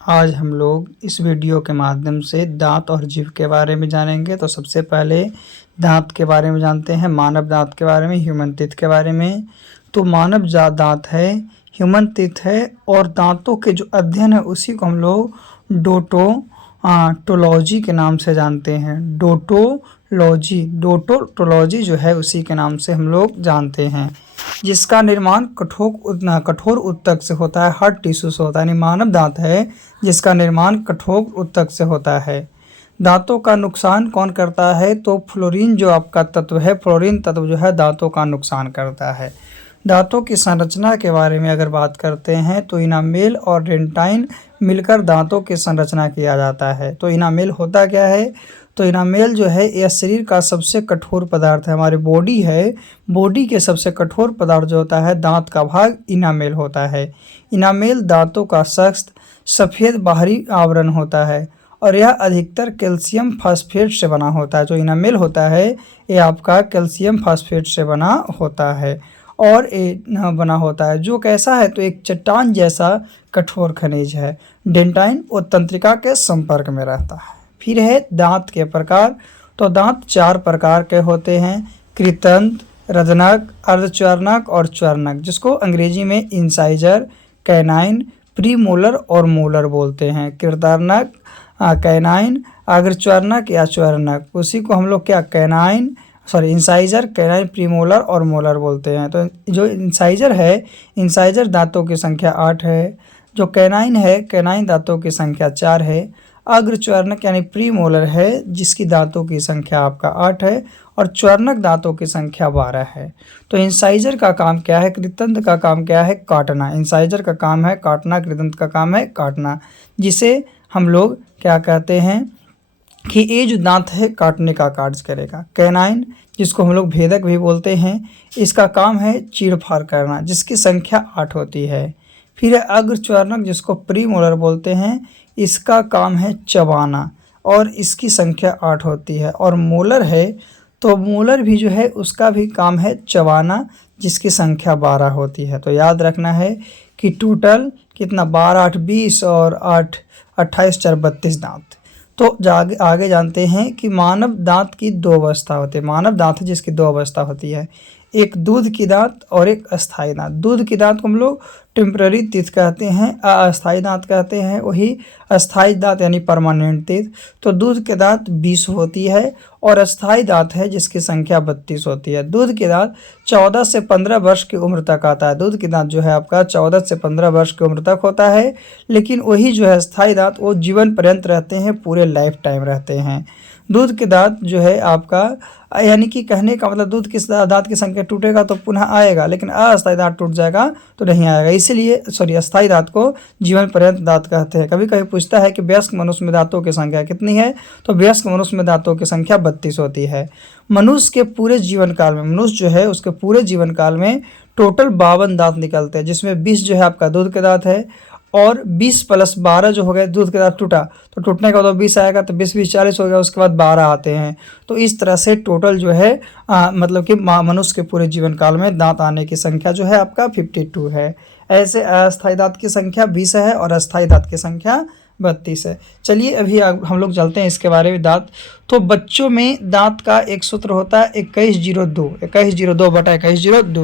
आज हम लोग इस वीडियो के माध्यम से दांत और जीभ के बारे में जानेंगे। तो सबसे पहले दांत के बारे में जानते हैं, मानव दांत के बारे में, ह्यूमन टीथ के बारे में। तो मानव दांत है, ह्यूमन टीथ है, और दांतों के जो अध्ययन है उसी को हम लोग डोटोलॉजी के नाम से जानते हैं। डोटोलॉजी जो है उसी के नाम से हम लोग जानते हैं, जिसका निर्माण कठोर ऊतक से होता है, हार्ड टिश्यू से होता है। यानी मानव दांत है जिसका निर्माण कठोर ऊतक से होता है। दांतों का नुकसान कौन करता है? तो फ्लोरीन जो आपका तत्व है, फ्लोरीन तत्व जो है दांतों का नुकसान करता है। दांतों की संरचना के बारे में अगर बात करते हैं तो इनामेल और डेंटाइन मिलकर दांतों की संरचना किया जाता है। तो इनामेल होता क्या है? तो इनामेल जो है यह शरीर का सबसे कठोर पदार्थ है। हमारी बॉडी है, बॉडी के सबसे कठोर पदार्थ जो होता है दांत का भाग इनामेल होता है। इनामेल दांतों का सख्त सफ़ेद बाहरी आवरण होता है और यह अधिकतर कैल्शियम फास्फेट से बना होता है। जो इनामेल होता है यह आपका कैल्शियम फास्फेट से बना होता है और बना होता है, जो कैसा है तो एक चट्टान जैसा कठोर खनिज है। डेंटाइन और तंत्रिका के संपर्क में रहता है। फिर है दांत के प्रकार। तो दांत 4 प्रकार के होते हैं: कृंतक, रदनक, अर्धच्वर्णक और च्वर्णक, जिसको अंग्रेजी में इंसाइजर, कैनाइन, प्रीमोलर और मोलर बोलते हैं। कृंतक, कैनाइन, अग्रच्वर्णक या च्वर्णक, उसी को हम लोग क्या इंसाइजर, कैनाइन, प्रीमोलर और मोलर बोलते हैं। तो जो इंसाइजर है, इंसाइजर दांतों की संख्या 8 है। जो कैनाइन है, कैनाइन दांतों की संख्या 4 है। अग्रच्वर्णक यानी प्रीमोलर है, जिसकी दांतों की संख्या आपका 8 है, और च्वर्णक दांतों की संख्या 12 है। तो इंसाइजर का काम क्या है? कृंतक का काम क्या है? काटना। इंसाइजर का काम है काटना, कृंतक का काम है काटना, जिसे हम लोग क्या कहते हैं कि ये जो दांत है काटने का कार्य करेगा। कैनाइन, जिसको हम लोग भेदक भी बोलते हैं, इसका काम है चीरफाड़ करना, जिसकी संख्या 8 होती है। फिर अग्रच्वर्णक, जिसको प्रीमोलर बोलते हैं, इसका काम है चबाना और इसकी संख्या 8 होती है। और मोलर है, तो मोलर भी जो है उसका भी काम है चबाना, जिसकी संख्या 12 होती है। तो याद रखना है कि टोटल कितना, 12 8 20 और 8 28 4 32 दांत। तो आगे जानते हैं कि मानव दांत की 2 अवस्था होती है। मानव दांत है जिसकी 2 अवस्था होती है, एक दूध की दांत और एक अस्थाई दांत। दूध की दांत को हम लोग टेम्पररी टीथ कहते हैं, अस्थाई दांत कहते हैं, वही अस्थाई दांत यानी परमानेंट टीथ। तो दूध के दांत 20 होती है और अस्थाई दांत है जिसकी संख्या 32 होती है। दूध के दांत 14 से 15 वर्ष की उम्र तक आता है। दूध के दांत जो है आपका 14 से 15 वर्ष की उम्र तक होता है, लेकिन वही जो है अस्थाई दांत वो जीवन पर्यंत रहते हैं, पूरे लाइफ टाइम रहते हैं। दूध के दांत जो है आपका, यानी कि कहने का मतलब दूध के दांत की संख्या टूटेगा तो पुनः आएगा, लेकिन अस्थाई दांत टूट जाएगा तो नहीं आएगा। इसीलिए अस्थाई दांत को जीवन पर्यंत दांत कहते हैं। कभी कभी पूछता है कि वयस्क मनुष्य में दांतों की संख्या कितनी है? तो वयस्क मनुष्य में दांतों की संख्या 32 होती है। मनुष्य के पूरे जीवन काल में, मनुष्य जो है उसके पूरे जीवन काल में टोटल 52 दांत निकलते हैं, जिसमें 20 जो है आपका दूध के दांत है और 20 + 12 जो हो गए, दूध के दांत टूटा तो टूटने का तो 20 आएगा, तो 20 20 40 हो गया, उसके बाद 12 आते हैं। तो इस तरह से टोटल जो है मतलब कि मनुष्य के पूरे जीवन काल में दांत आने की संख्या जो है आपका 52 है। ऐसे अस्थाई दांत की संख्या 20 है और अस्थाई दांत की संख्या 32 है। चलिए अभी हम लोग चलते हैं इसके बारे में। दांत, तो बच्चों में दांत का एक सूत्र होता है 2102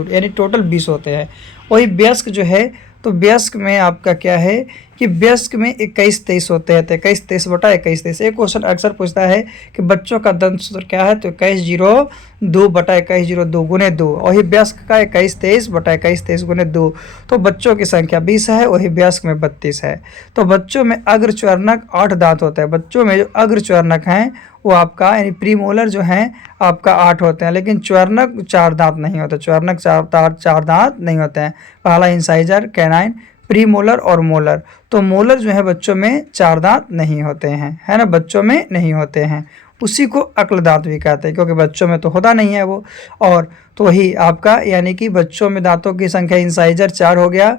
यानी टोटल 20 होते हैं। वही वयस्क जो है, तो वयस्क में आपका क्या है कि वयस्क में 21 23 होते हैं। तो 21 23 बटा 21 23। एक क्वेश्चन अक्सर पूछता है कि बच्चों का दंत सूत्र क्या है? तो 2102 बटा 2102 गुने 2। वही वयस्क का 21 23 बटा 21 23 गुने 2। तो बच्चों की संख्या 20 है, वही वयस्क में 32 है। तो बच्चों में अग्रच्वर्णक 8 दांत होते हैं। बच्चों में जो अग्रच्वर्णक हैं वो आपका यानी प्रीमोलर जो हैं आपका 8 होते हैं, लेकिन च्वर्णक 4 दांत नहीं होते। च्वर्णक 4 दांत नहीं होते हैं। पहला इंसाइजर, कैनाइन, प्रीमोलर और मोलर। तो मोलर जो है बच्चों में 4 दांत नहीं होते हैं, है ना, बच्चों में नहीं होते हैं। उसी को अक्ल दांत भी कहते हैं, क्योंकि बच्चों में तो होता नहीं है वो। और तो वही आपका यानी कि बच्चों में दांतों की संख्या इंसाइजर 4 हो गया,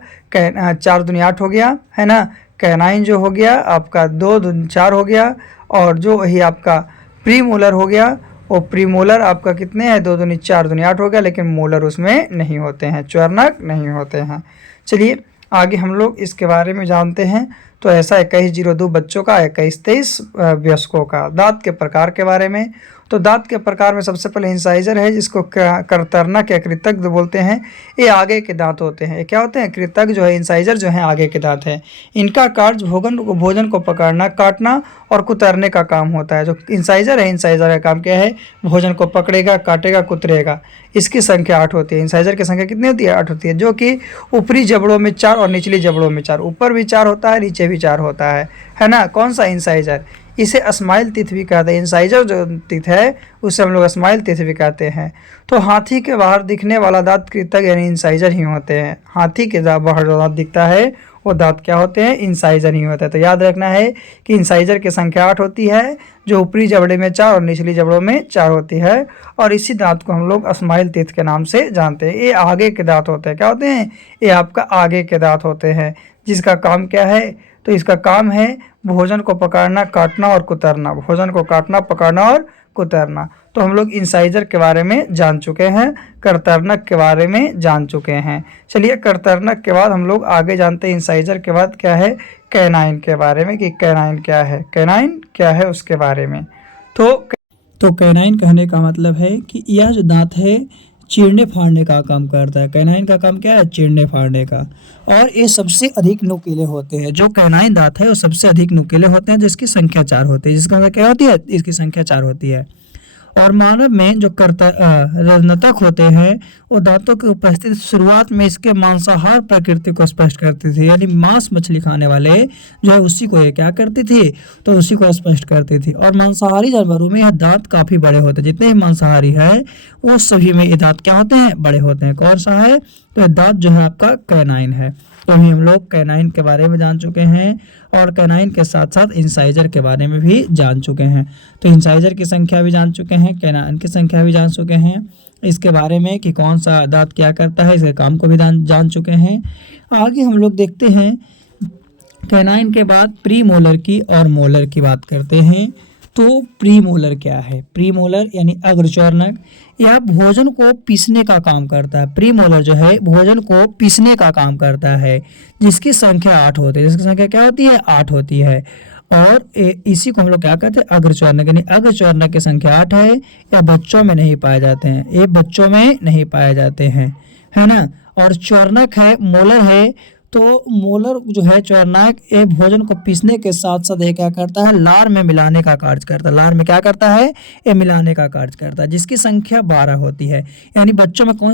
4 दूनी 8 हो गया, है ना। कैनाइन जो हो गया आपका 2 दूनी 4 हो गया, और जो वही आपका प्रीमोलर हो गया, वो प्रीमोलर आपका कितने हैं? 2 दूनी 4 दूनी 8 हो गया, लेकिन मोलर उसमें नहीं होते हैं, च्वर्णक नहीं होते हैं। चलिए आगे हम लोग इसके बारे में जानते हैं। तो ऐसा 2102 बच्चों का, 2123 वयस्कों का। दांत के प्रकार के बारे में, तो दांत के प्रकार में सबसे पहले इंसाइजर है, जिसको कर्तनक या कृतज्ञ बोलते हैं। ये आगे के दांत होते हैं। ये क्या होते हैं? कृतज्ञ जो है, इंसाइजर जो है आगे के दांत है। इनका कार्य भोजन को पकड़ना, काटना और कुतरने का काम होता है। जो इंसाइजर है, इंसाइजर का काम क्या है? भोजन को पकड़ेगा, काटेगा, कुतरेगा। इसकी संख्या 8 होती है। इंसाइजर की संख्या कितनी होती है? 8 होती है, जो कि ऊपरी जबड़ों में 4 और निचली जबड़ों में 4। ऊपर भी 4 होता है, नीचे भी 4 होता है ना। कौन सा? इंसाइजर। इसे स्माइल टीथ भी कहते हैं। इंसाइजर जो टीथ है उसे हम लोग स्माइल टीथ भी कहते हैं। तो हाथी के बाहर दिखने वाला दांत कृतज्ञ यानी इंसाइजर ही होते हैं। हाथी के बाहर जो दांत दिखता है वो दांत क्या होते हैं? इंसाइजर ही होता है। तो याद रखना है कि इंसाइजर की संख्या 8 होती है, जो ऊपरी जबड़े में 4 और निचली जबड़ों में 4 होती है। और इसी दांत को हम लोग स्माइल टीथ के नाम से जानते हैं। ये आगे के दांत होते हैं। क्या होते हैं? ये आपका आगे के दांत होते हैं, जिसका काम क्या है? तो इसका काम है भोजन को पकड़ना, काटना और कुतरना। भोजन को काटना, पकड़ना और कुतरना। तो हम लोग इंसाइजर के बारे में जान चुके हैं, कर्तनक के बारे में जान चुके हैं। चलिए, कर्तनक के बाद हम लोग आगे जानते हैं इंसाइजर के बाद क्या है? कैनाइन के बारे में, कि कैनाइन क्या है, कैनाइन क्या है उसके बारे में। तो कैनाइन कहने का मतलब है कि यह जो दांत है चीरने फाड़ने का काम करता है। कैनाइन का काम क्या है? चीरने फाड़ने का। और ये सबसे अधिक नुकीले होते हैं। जो कैनाइन दांत है वो सबसे अधिक नुकीले होते हैं, जिसकी संख्या 4 होती है। जिसका मतलब क्या होती है? इसकी संख्या 4 होती है। और मानव में जो रजनतक होते हैं वो दांतों की उपस्थिति शुरुआत में इसके मांसाहार प्रकृति को स्पष्ट करती थी। यानी मांस मछली खाने वाले जो है उसी को ये क्या करती थी? तो उसी को स्पष्ट करती थी। और मांसाहारी जानवरों में यह दांत काफ़ी बड़े होते हैं। जितने भी मांसाहारी है वो सभी में ये दांत क्या होते हैं? बड़े होते हैं। कौन सा है? तो ये दांत जो है आपका कैनाइन है। तो अभी हम लोग कैनाइन के बारे में जान चुके हैं और कैनाइन के साथ साथ इंसाइजर के बारे में भी जान चुके हैं। तो इंसाइजर की संख्या भी जान चुके हैं, कैनाइन की संख्या भी जान चुके हैं। इसके बारे में कि कौन सा दांत क्या करता है, इसके काम को भी जान चुके हैं। आगे हम लोग देखते हैं कैनाइन के बाद प्री मोलर की और मोलर की बात करते हैं। तो प्री मोलर क्या है? प्री मोलर यानी अग्रचर्णक, यह भोजन को पीसने का काम करता है। प्री मोलर जो है भोजन को पीसने का काम करता है, जिसकी संख्या 8 होती है। जिसकी संख्या क्या होती है? 8 होती है। और इसी को हम लोग क्या कहते हैं? अग्रचर्णक। यानी अग्रचर्णक की संख्या 8 है। या बच्चों में नहीं पाए जाते हैं, ये बच्चों में नहीं पाए जाते हैं, है ना। और चर्णक है, मोलर है। तो मोलर जो है चर्णक, ये भोजन को पीसने के साथ साथ ये क्या करता है? लार में मिलाने का कार्य करता है। लार में क्या करता है? ये मिलाने का कार्य करता है, जिसकी संख्या 12 होती है। यानी बच्चों में कौन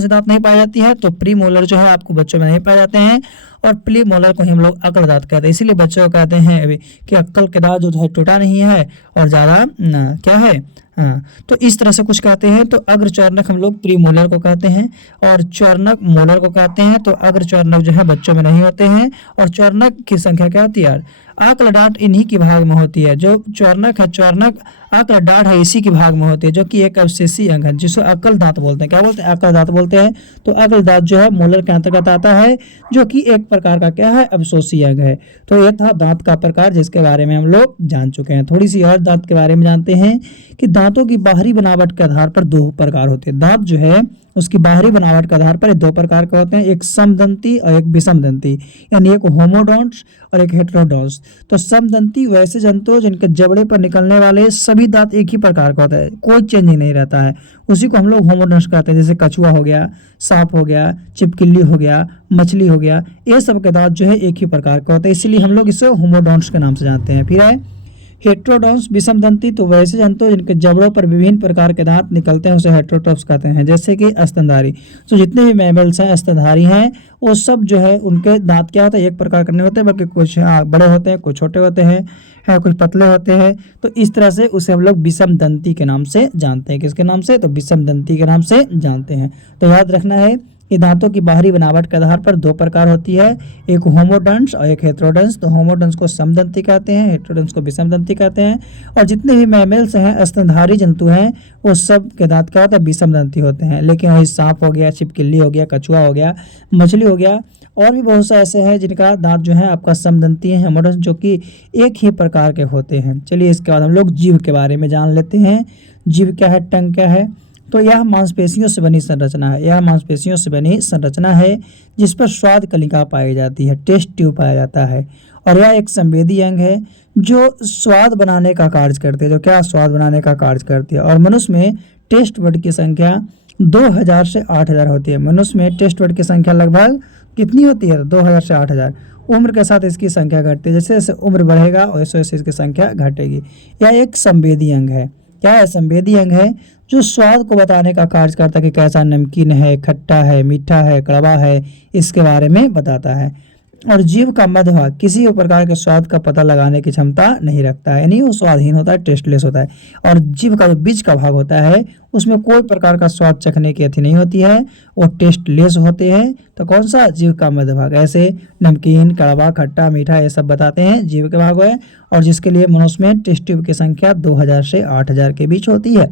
से दांत नहीं पाई जाती है? तो प्री मोलर जो है आपको बच्चों में नहीं पाए जाते हैं। और प्री मोलर को हम लोग अकड़ दांत कहते हैं। इसीलिए बच्चों को कहते हैं अभी कि अक्कल के दांत जो है टूटा नहीं है और ज़्यादा क्या है, हाँ। तो इस तरह से कुछ कहते हैं। तो अग्रचर्णक हम लोग प्री मोलर को कहते हैं और चर्णक मोलर को कहते हैं। तो अग्रचर्णक जो है बच्चों में नहीं होते हैं। और चर्णक की संख्या क्या होती है? आकल डांट इन्हीं की भाग में होती है। जो चर्णक है, चर्णक आकल डांट है इसी की भाग में होती है, जो कि एक अवशेषी अंग है, जिसे अकल दांत बोलते हैं। क्या बोलते हैं? अकल दांत बोलते हैं। तो अकल दांत जो है मोलर के अंतर्गत आता है, जो कि एक प्रकार का क्या है? अवशोषी अंग है। तो यह था दांत का प्रकार, जिसके बारे में हम लोग जान चुके हैं। थोड़ी सी और दांत के बारे में जानते हैं कि दांतों की बाहरी बनावट के आधार पर 2 प्रकार होते हैं। दांत जो है उसकी बाहरी बनावट के आधार पर 2 प्रकार के होते हैं, एक समदंती और एक विषमदंती। यानी एक होमोडोंट्स और एक हेटेरोडोंट्स। तो समदंती वैसे जंतु जिनके जबड़े पर निकलने वाले सभी दांत एक ही प्रकार का होता है, कोई चेंजिंग नहीं रहता है, उसी को हम लोग होमोडोंट्स कहते हैं। जैसे कछुआ हो गया, सांप हो गया, छिपकली हो गया, मछली हो गया, ये सब के दांत जो है एक ही प्रकार का होता है, इसलिए हम लोग इसे होमोडोंट्स के नाम से जानते हैं। फिर है हेटेरोडोंट्स विषमदंती। तो वैसे जंतु जिनके जबड़ों पर विभिन्न प्रकार के दांत निकलते हैं उसे हेटेरोडोंट्स कहते हैं। जैसे कि स्तनधारी। तो जितने भी मैमल्स हैं, स्तनधारी हैं, वो सब जो है उनके दांत क्या होता है? एक प्रकार के नहीं होते, बल्कि कुछ बड़े होते हैं, कुछ छोटे होते हैं, कुछ पतले होते हैं। तो इस तरह से उसे हम लोग विषमदंती के नाम से जानते हैं। किसके नाम से? तो विषमदंती के नाम से जानते हैं। तो याद रखना है कि दांतों की बाहरी बनावट के आधार पर 2 प्रकार होती है, एक होमोडोंट्स और एक हेटेरोडोंट्स। तो होमोडोंट्स को समदंती कहते हैं, हेटेरोडोंट्स को विषमदंती कहते हैं। और जितने भी मैमल्स हैं, स्तनधारी जंतु हैं, वो सब के दांत क्या होता है? विषमदंती होते हैं। लेकिन वही सांप हो गया, छिपकली हो गया, कछुआ हो गया, मछली हो गया, और भी बहुत सा ऐसे हैं जिनका दांत जो है आपका समदंती है, होमोडोंट्स, जो कि एक ही प्रकार के होते हैं। चलिए इसके बाद हम लोग जीभ के बारे में जान लेते हैं। जीभ क्या है? टंग क्या है? तो यह मांसपेशियों से बनी संरचना है, यह मांसपेशियों से बनी संरचना है जिस पर स्वाद कलिका पाई जाती है, टेस्ट ट्यूब पाया जाता है। और यह एक संवेदी अंग है जो स्वाद बनाने का कार्य करती है, जो क्या स्वाद बनाने का कार्य करती है। और मनुष्य में टेस्ट बड की संख्या 2000 से 8000 होती है। मनुष्य में टेस्ट बड की संख्या लगभग कितनी होती है? 2000 से 8000। उम्र के साथ इसकी संख्या घटती है, जैसे जैसे उम्र बढ़ेगा वैसे वैसे इसकी संख्या घटेगी। यह एक संवेदी अंग है। क्या है? संवेदी अंग है जो स्वाद को बताने का कार्य करता है कि कैसा नमकीन है, खट्टा है, मीठा है, कड़वा है, इसके बारे में बताता है। और जीभ का मध्य भाग किसी भी प्रकार के स्वाद का पता लगाने की क्षमता नहीं रखता है, यानी वो स्वादहीन होता है, टेस्टलेस होता है। और जीभ का जो बीच का भाग होता है उसमें कोई प्रकार का स्वाद चखने की अति नहीं होती है, वो टेस्टलेस होते हैं। तो कौन सा? जीभ का मध्य भाग। ऐसे नमकीन, कड़वा, खट्टा, मीठा ये सब बताते हैं जीभ के भाग है। और जिसके लिए मनुष्य में टेस्ट ट्यूब की संख्या 2000 से 8000 के बीच होती है।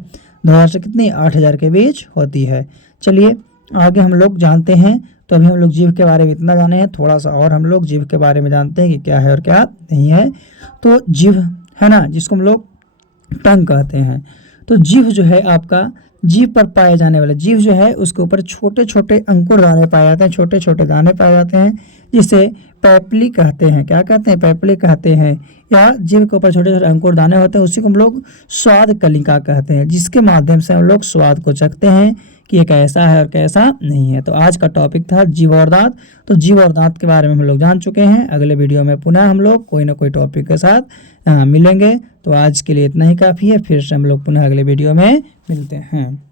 2000 से कितनी? 8000 के बीच होती है। चलिए आगे हम लोग जानते हैं। तो अभी हम लोग जीभ के बारे में इतना जाने हैं, थोड़ा सा और हम लोग जीभ के बारे में जानते हैं कि क्या है और क्या नहीं है। तो जीभ है ना, जिसको हम लोग टंग कहते हैं। तो जीभ जो है आपका, जीभ पर पाए जाने वाले, जीभ जो है उसके ऊपर छोटे छोटे अंकुर दाने पाए जाते हैं, छोटे छोटे दाने पाए जाते हैं, जिसे पैपली कहते हैं। क्या कहते हैं? पैपली कहते हैं। या जीभ के ऊपर छोटे छोटे अंकुर दाने होते हैं, उसी को हम लोग स्वाद कलिका कहते हैं, जिसके माध्यम से हम लोग स्वाद को चखते हैं कि ये कैसा है और कैसा नहीं है। तो आज का टॉपिक था जीभ और दांत। तो जीभ और दांत के बारे में हम लोग जान चुके हैं। अगले वीडियो में पुनः हम लोग कोई ना कोई टॉपिक के साथ मिलेंगे। तो आज के लिए इतना ही काफ़ी है, फिर से हम लोग पुनः अगले वीडियो में मिलते हैं।